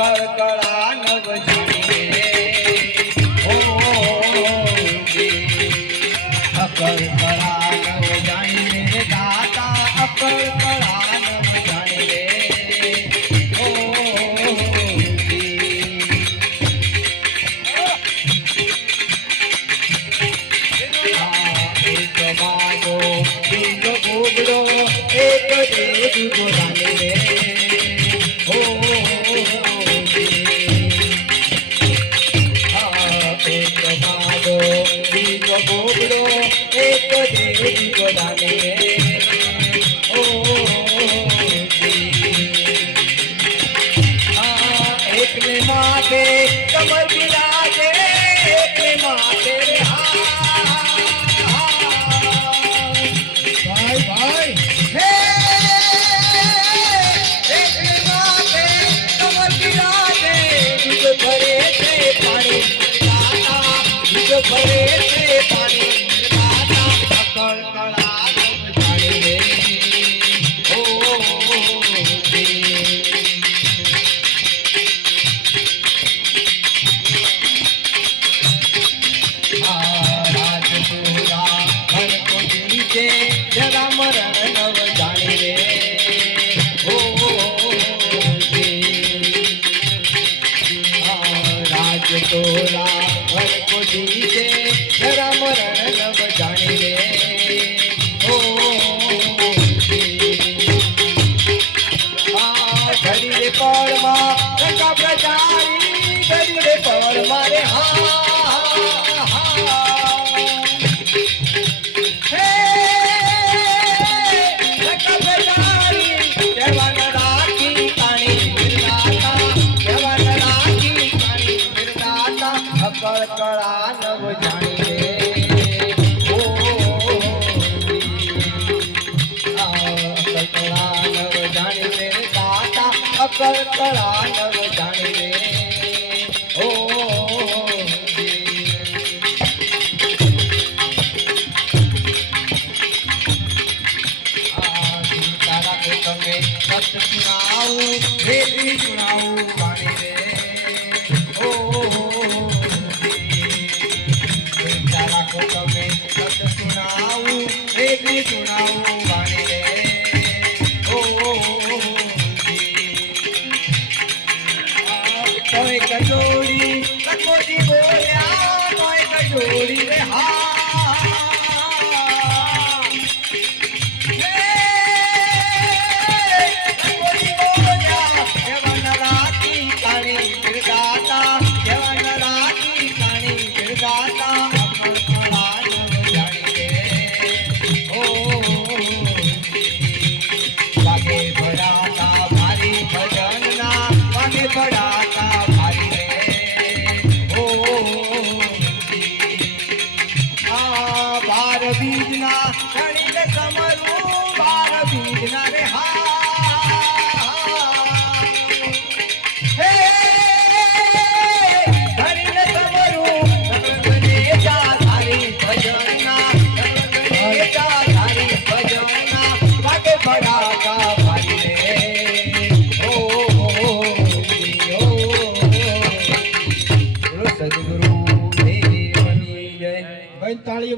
અકળ કળા નવ જાણી રે ઓ અકળ કળા નવ જાણી રે દાતા અકળ કળા નવ જાણી રે ઓ એક બાજો બીજો ઘૂઘડો એક દેવી ગોરાણી રે ઓ એક બાજો બીજો ઘૂઘડો એક દેવી ગોરાણી રે ઓ એકને માથે કમર બિરાજે એકને માથે ભાઈ ભાઈ હે એકને માથે કમર બિરાજે દૂધ ભરે છે પાણી દાતા દૂધ ભરે છે પાણી દાતા અકળ કળા નવ જાણી રે ઓ રાજપુરા ઘર કો જીતે જરા મરણ નવ જાણી રે ઓ રાજપુરા ઘર કો જીતે જરા મરણ નવ જાણી રે ઓ ઘડી રે પળમાં રંગા પ્રજારી ઘડી રે પળમાં રે હા અકળ કળા નવ જાણી રે ઓ અકળ કળા નવ જાણી રે દાતા અકળ કળા નવ જાણી રે ઓ તારા કો તમે સત સુનાવું વેદી સુનાવું વાણી રે ઓ તમે સત સુનાવું વેદી સુનાવું વાણી રે ઓ તોય કજોડી કજોડી બોલ્યા તોય કજોડી રે